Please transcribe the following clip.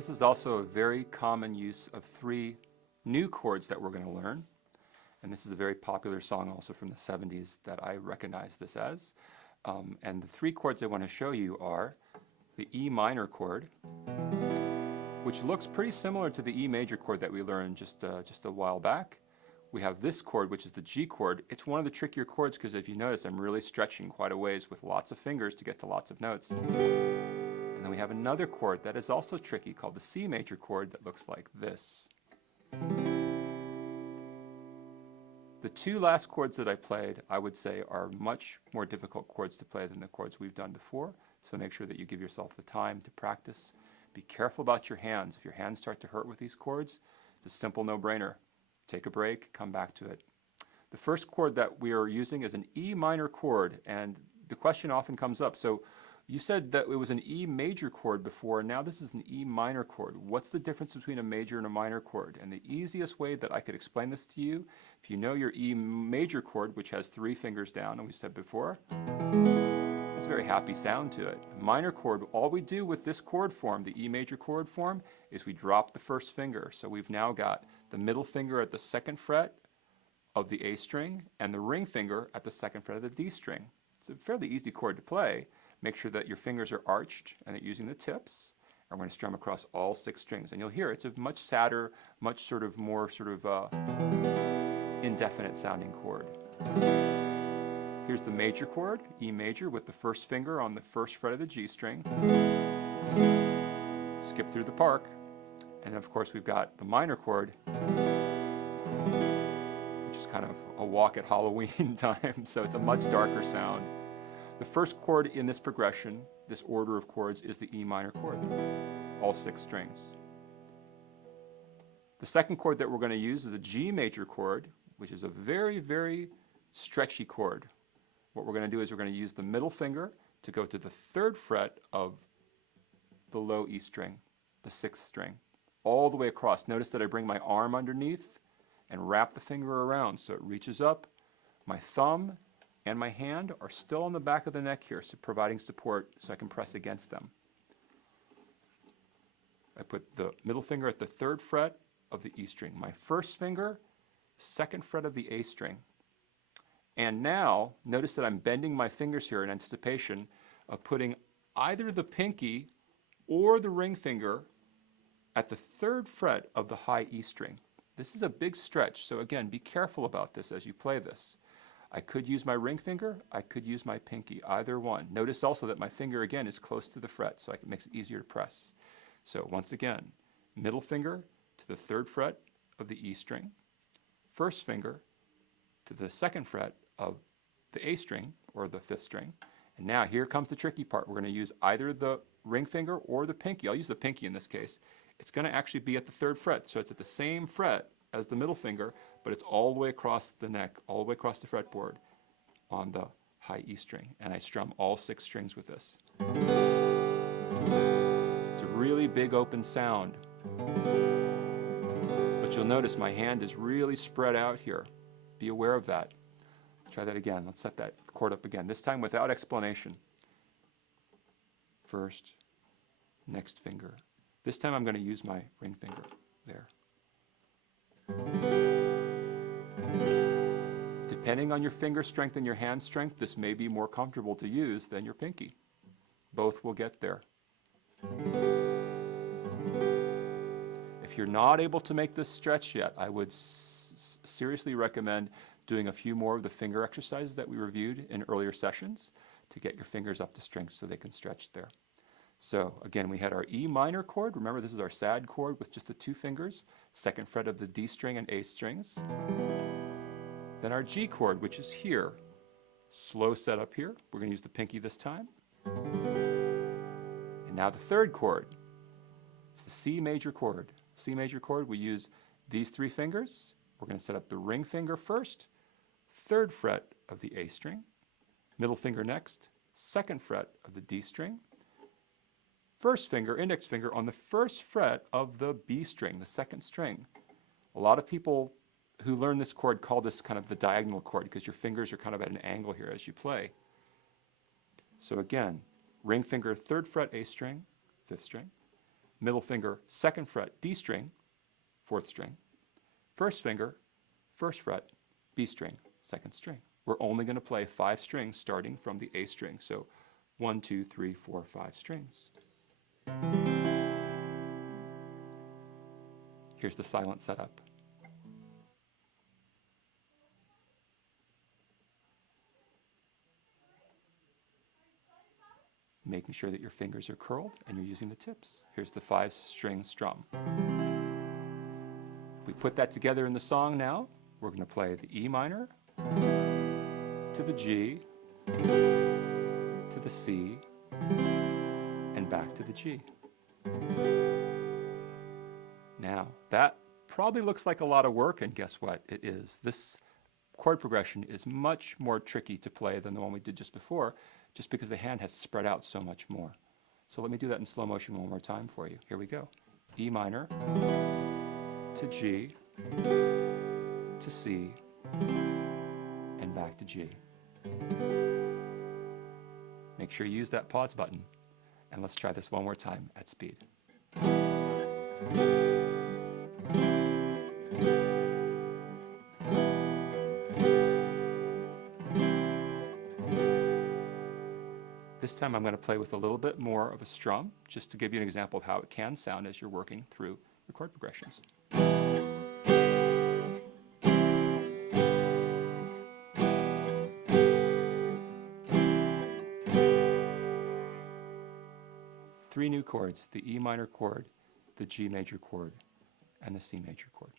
This is also a very common use of three new chords that we're going to learn. And this is a very popular song also from the 70s that I recognize this as. And the three chords I want to show you are the E minor chord, which looks pretty similar to the E major chord that we learned just a while back. We have this chord, which is the G chord. It's one of the trickier chords because if you notice, I'm really stretching quite a ways with lots of fingers to get to lots of notes. And then we have another chord that is also tricky called the C major chord that looks like this. The two last chords that I played, I would say, are much more difficult chords to play than the chords we've done before. So make sure that you give yourself the time to practice. Be careful about your hands. If your hands start to hurt with these chords, it's a simple no-brainer. Take a break, come back to it. The first chord that we are using is an E minor chord, and the question often comes up. So you said that it was an E major chord before, and now this is an E minor chord. What's the difference between a major and a minor chord? And the easiest way that I could explain this to you, if you know your E major chord, which has 3 fingers down, and we said before, it's a very happy sound to it. Minor chord, all we do with this chord form, the E major chord form, is we drop the first finger. So we've now got the middle finger at the 2nd fret of the A string and the ring finger at the 2nd fret of the D string. It's a fairly easy chord to play. Make sure that your fingers are arched and that you're using the tips. And we're going to strum across all 6 strings. And you'll hear it's a much sadder, much more indefinite sounding chord. Here's the major chord, E major, with the first finger on the 1st fret of the G string. Skip through the park. And of course we've got the minor chord, which is kind of a walk at Halloween time, so it's a much darker sound. The first chord in this progression, this order of chords, is the E minor chord, all 6 strings. The second chord that we're going to use is a G major chord, which is a very stretchy chord. What we're going to do is we're going to use the middle finger to go to the 3rd fret of the low E string, the 6th string, all the way across. Notice that I bring my arm underneath and wrap the finger around so it reaches up. My thumb and my hand are still on the back of the neck here, so providing support so I can press against them. I put the middle finger at the 3rd fret of the E string. My first finger, 2nd fret of the A string. And now, notice that I'm bending my fingers here in anticipation of putting either the pinky or the ring finger at the 3rd fret of the high E string. This is a big stretch, so again, be careful about this as you play this. I could use my ring finger, I could use my pinky, either one. Notice also that my finger again is close to the fret, so it makes it easier to press. So once again, middle finger to the 3rd fret of the E string, first finger to the 2nd fret of the A string or the 5th string. And now here comes the tricky part. We're going to use either the ring finger or the pinky. I'll use the pinky in this case. It's going to actually be at the 3rd fret, so it's at the same fret as the middle finger, but it's all the way across the neck, all the way across the fretboard on the high E string. And I strum all 6 strings with this. It's a really big open sound. But you'll notice my hand is really spread out here. Be aware of that. Try that again. Let's set that chord up again, this time without explanation. First, next finger. This time I'm going to use my ring finger there. Depending on your finger strength and your hand strength, this may be more comfortable to use than your pinky. Both will get there. If you're not able to make this stretch yet, I would seriously recommend doing a few more of the finger exercises that we reviewed in earlier sessions to get your fingers up to strength so they can stretch there. So again, we had our E minor chord. Remember, this is our sad chord with just the 2 fingers, 2nd fret of the D string and A strings. Then our G chord, which is here. Slow setup here. We're going to use the pinky this time. And now the 3rd chord. It's the C major chord. C major chord, we use these 3 fingers. We're going to set up the ring finger first, 3rd fret of the A string, middle finger next, 2nd fret of the D string, first finger, index finger on the 1st fret of the B string, the 2nd string. A lot of people who learn this chord call this kind of the diagonal chord because your fingers are kind of at an angle here as you play. So again, ring finger, 3rd fret A string, 5th string, middle finger, 2nd fret, D string, 4th string. First finger, 1st fret, B string, 2nd string. We're only going to play 5 strings starting from the A string. So 1, 2, 3, 4, 5 strings. Here's the silent setup. Making sure that your fingers are curled and you're using the tips. Here's the 5-string strum. If we put that together in the song now, we're going to play the E minor to the G to the C and back to the G. Now, that probably looks like a lot of work, and guess what? It is. This chord progression is much more tricky to play than the one we did just before, just because the hand has spread out so much more. So let me do that in slow motion one more time for you. Here we go. E minor to G to C and back to G. Make sure you use that pause button, and let's try this one more time at speed. This time I'm going to play with a little bit more of a strum, just to give you an example of how it can sound as you're working through the chord progressions. Three new chords: the E minor chord, the G major chord, and the C major chord.